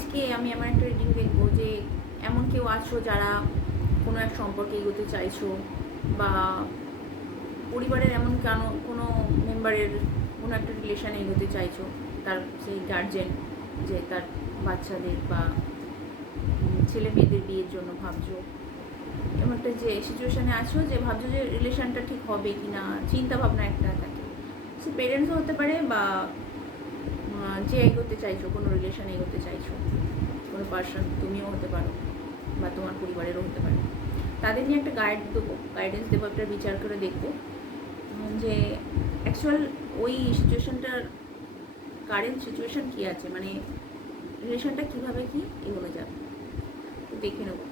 আজকে আমি এমন একটা রিডিং দেখবো যে এমন কেউ আছো যারা কোনো এক সম্পর্কে এগোতে চাইছো, বা পরিবারের এমন কেন কোনো মেম্বারের কোনো একটা রিলেশানে এগোতে চাইছো, তার সেই গার্জেন যে তার বাচ্চাদের বা ছেলে মেয়েদের বিয়ের জন্য ভাবছো। এমন একটা যে সিচুয়েশানে আছো যে ভাবছো যে রিলেশানটা ঠিক হবে কি না, চিন্তা ভাবনা একটা থাকে। সে পেরেন্টসও হতে পারে, বা যে এগোতে চাইছো, কোনো রিলেশানে এগোতে চাইছো, কোনো পার্সন তুমিও হতে পারো বা তোমার পরিবারেরও হতে পারে। তাদের নিয়ে একটা গাইডেন্স দেবো, একটা বিচার করে দেখবো যে অ্যাকচুয়াল ওই সিচুয়েশানটার কারেন্ট সিচুয়েশান কী আছে, মানে রিলেশনটা কীভাবে কি এগোনো যাবে, তো দেখে নেবো।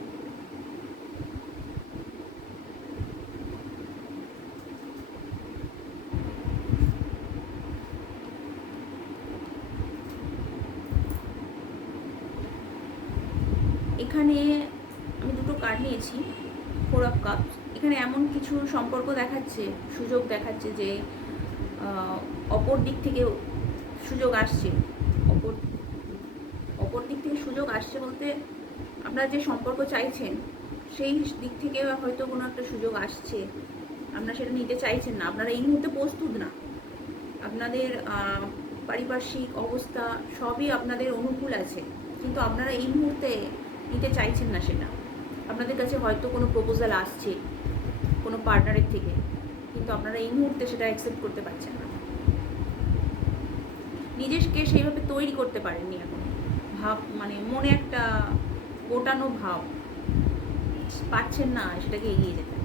এখানে আমি দুটো কার্ড নিয়েছি, 4 of Cups। এখানে এমন কিছু সম্পর্ক দেখাচ্ছে, সুযোগ দেখাচ্ছে যে অপর দিক থেকে সুযোগ আসছে। অপর অপর দিক থেকে সুযোগ আসছে বলতে আপনারা যে সম্পর্ক চাইছেন সেই দিক থেকে হয়তো কোনো একটা সুযোগ আসছে, আপনারা সেটা নিতে চাইছেন না, আপনারা এই মুহূর্তে প্রস্তুত না। আপনাদের পারিপার্শ্বিক অবস্থা সবই আপনাদের অনুকূল আছে, কিন্তু আপনারা এই মুহূর্তে নিতে চাইছেন না সেটা। আপনাদের কাছে হয়তো কোনো প্রপোজাল আসছে কোনো পার্টনারের থেকে, কিন্তু আপনারা এই মুহূর্তে সেটা অ্যাকসেপ্ট করতে পারছেন না, নিজেকে সেইভাবে তৈরি করতে পারেননি এখন। মানে মনে একটা গোটানো ভাব, পাচ্ছেন না সেটাকে এগিয়ে যেতে।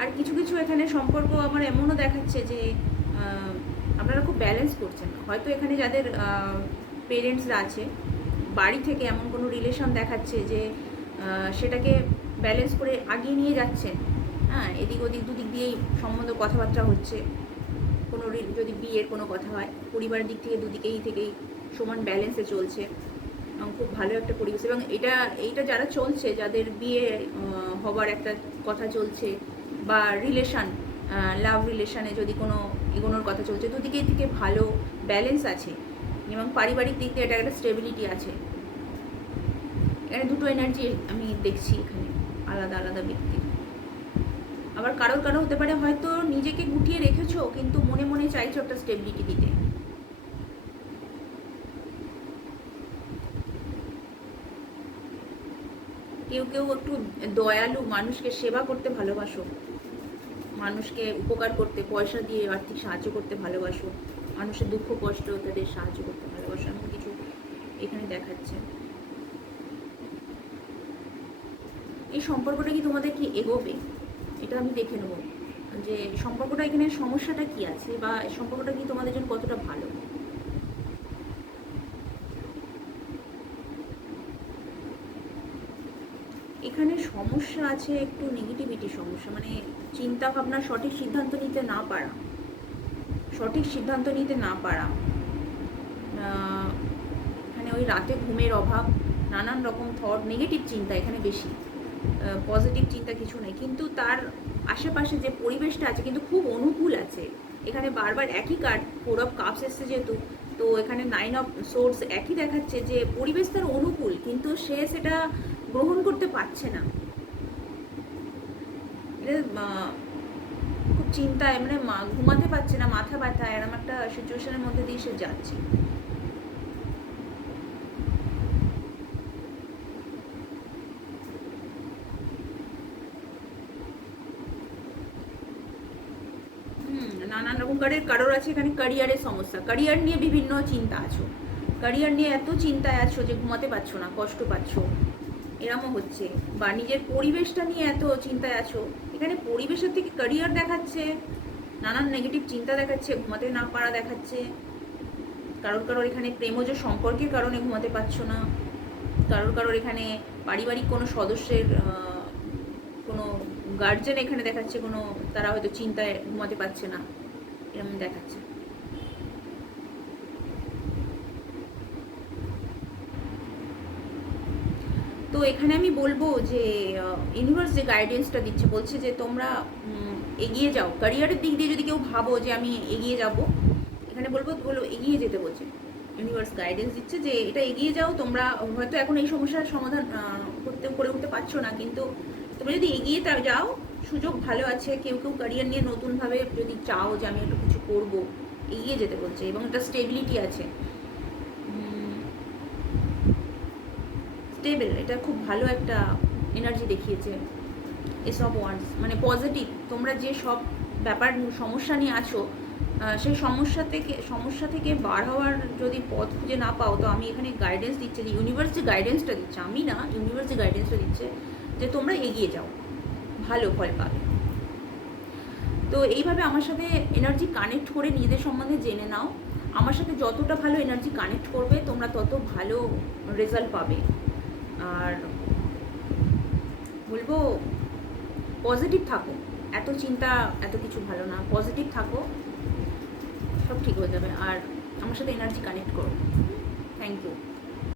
আর কিছু কিছু এখানে সম্পর্ক আমার এমনও দেখাচ্ছে যে আপনারা খুব ব্যালেন্স করছেন। হয়তো এখানে যাদের পেরেন্টসরা আছে, বাড়ি থেকে এমন কোনো রিলেশন দেখাচ্ছে যে সেটাকে ব্যালেন্স করে আগিয়ে নিয়ে যাচ্ছেন। হ্যাঁ, এদিক ওদিক দুদিক দিয়েই সম্বন্ধ কথাবার্তা হচ্ছে। কোনো যদি বিয়ের কোনো কথা হয়, পরিবারের দিক থেকে দুদিকেই থেকেই সমান ব্যালেন্সে চলছে, খুব ভালো একটা পরিবেশ। এবং এইটা যারা চলছে, যাদের বিয়ে হবার একটা কথা চলছে, বা রিলেশান, লাভ রিলেশানে যদি কোনো এগোনোর কথা চলছে, দুদিকেই থেকে ভালো ব্যালেন্স আছে, এবং পারিবারিক দিক দিয়ে এটা একটা স্টেবিলিটি আছে। এখানে দুটো এনার্জি আমি দেখছি এখানে, আলাদা আলাদা ব্যক্তির। আবার কারো হতে পারে হয়তো নিজেকে গুটিয়ে রেখেছো, কিন্তু মনে মনে চাইছো একটা স্টেবিলিটি দিতে। কেউ কেউ একটু দয়ালু, মানুষকে সেবা করতে ভালোবাসো, মানুষকে উপকার করতে, পয়সা দিয়ে আর্থিক সাহায্য করতে ভালোবাসো, মানুষের দুঃখ কষ্ট তাদের সাহায্য করতে ভালোবাসো, এমন কিছু এখানে দেখাচ্ছে। এই সম্পর্কটা কি তোমাদের কি এগোবে, এটা আমি দেখে নেবো যে সম্পর্কটা এখানে সমস্যাটা কি আছে, বা সম্পর্কটা কি তোমাদের জন্য কতটা ভালো। এখানে সমস্যা আছে একটু নেগেটিভিটি সমস্যা, মানে চিন্তা ভাবনা, সঠিক সিদ্ধান্ত নিতে না পারা, এখানে ওই রাতে ঘুমের অভাব, নানান রকম থট, নেগেটিভ চিন্তা এখানে বেশি, পজিটিভ চিন্তা কিছু নেই। কিন্তু তার আশেপাশে যে পরিবেশটা আছে কিন্তু খুব অনুকূল আছে। এখানে বারবার একই কার্ড, 4 of Cups এসছে যেহেতু, তো এখানে 9 of Swords একই দেখাচ্ছে যে পরিবেশ তার অনুকূল, কিন্তু সে সেটা গ্রহণ করতে পারছে না। এটা খুব চিন্তায়, মানে ঘুমাতে পারছে না, মাথা ব্যথা, এরকম একটা সিচুয়েশনের মধ্যে দিয়ে সে যাচ্ছে। নানান রকম কারোর আছে এখানে ক্যারিয়ারের সমস্যা, ক্যারিয়ার নিয়ে বিভিন্ন চিন্তা আছো, ক্যারিয়ার নিয়ে এত চিন্তায় আছো যে ঘুমাতে পারছো না, কষ্ট পাচ্ছ, এরমও হচ্ছে। বা নিজের পরিবেশটা নিয়ে এত চিন্তায় আছো, এখানে পরিবেশের থেকে ক্যারিয়ার দেখাচ্ছে, নানান নেগেটিভ চিন্তা দেখাচ্ছে, ঘুমাতে না পারা দেখাচ্ছে। কারোর এখানে প্রেমজ সম্পর্কের কারণে ঘুমাতে পারছো না, কারোর এখানে পারিবারিক কোনো সদস্যের কোনো গার্জেন এখানে দেখাচ্ছে, কোনো তারা হয়তো চিন্তায় ঘুমাতে পারছে না, এরকম দেখাচ্ছে। তো এখানে আমি বলবো যে ইউনিভার্স যে গাইডেন্সটা দিচ্ছে, বলছে যে তোমরা এগিয়ে যাও। ক্যারিয়ারের দিক দিয়ে যদি কেউ ভাবো যে আমি এগিয়ে যাব, এখানে বলবো এগিয়ে যেতে বলছে। ইউনিভার্স গাইডেন্স দিচ্ছে যে এটা এগিয়ে যাও। তোমরা হয়তো এখন এই সমস্যার সমাধান করে উঠতে পারছো না, কিন্তু তোমরা যদি এগিয়ে যাও, সুযোগ ভালো আছে। কেউ কেউ ক্যারিয়ার নিয়ে নতুনভাবে যদি চাও যে আমি একটু কিছু করব, এগিয়ে যেতে বলছে, এবং একটা স্টেবিলিটি আছে, স্টেবল, এটা খুব ভালো একটা এনার্জি দেখিয়েছে এসব ওয়ার্ডস, মানে পজিটিভ। তোমরা যে সব ব্যাপার সমস্যা নিয়ে আছো, সেই সমস্যা থেকে বার হওয়ার যদি পথ খুঁজে না পাও, তো আমি এখানে গাইডেন্স দিচ্ছে, যে ইউনিভার্স যে গাইডেন্সটা দিচ্ছে, আমি না, ইউনিভার্স যে গাইডেন্সটা দিচ্ছে যে তোমরা এগিয়ে যাও, ভালো ফল পাবে। তো এইভাবে আমার সাথে এনার্জি কানেক্ট করে নিজেদের সম্বন্ধে জেনে নাও। আমার সাথে যতটা ভালো এনার্জি কানেক্ট করবে, তোমরা তত ভালো রেজাল্ট পাবে। আর বলবো পজিটিভ থাকো, এত চিন্তা এত কিছু ভালো না, পজিটিভ থাকো, সব ঠিক হয়ে যাবে। আর আমার সাথে এনার্জি কানেক্ট করো। Thank you.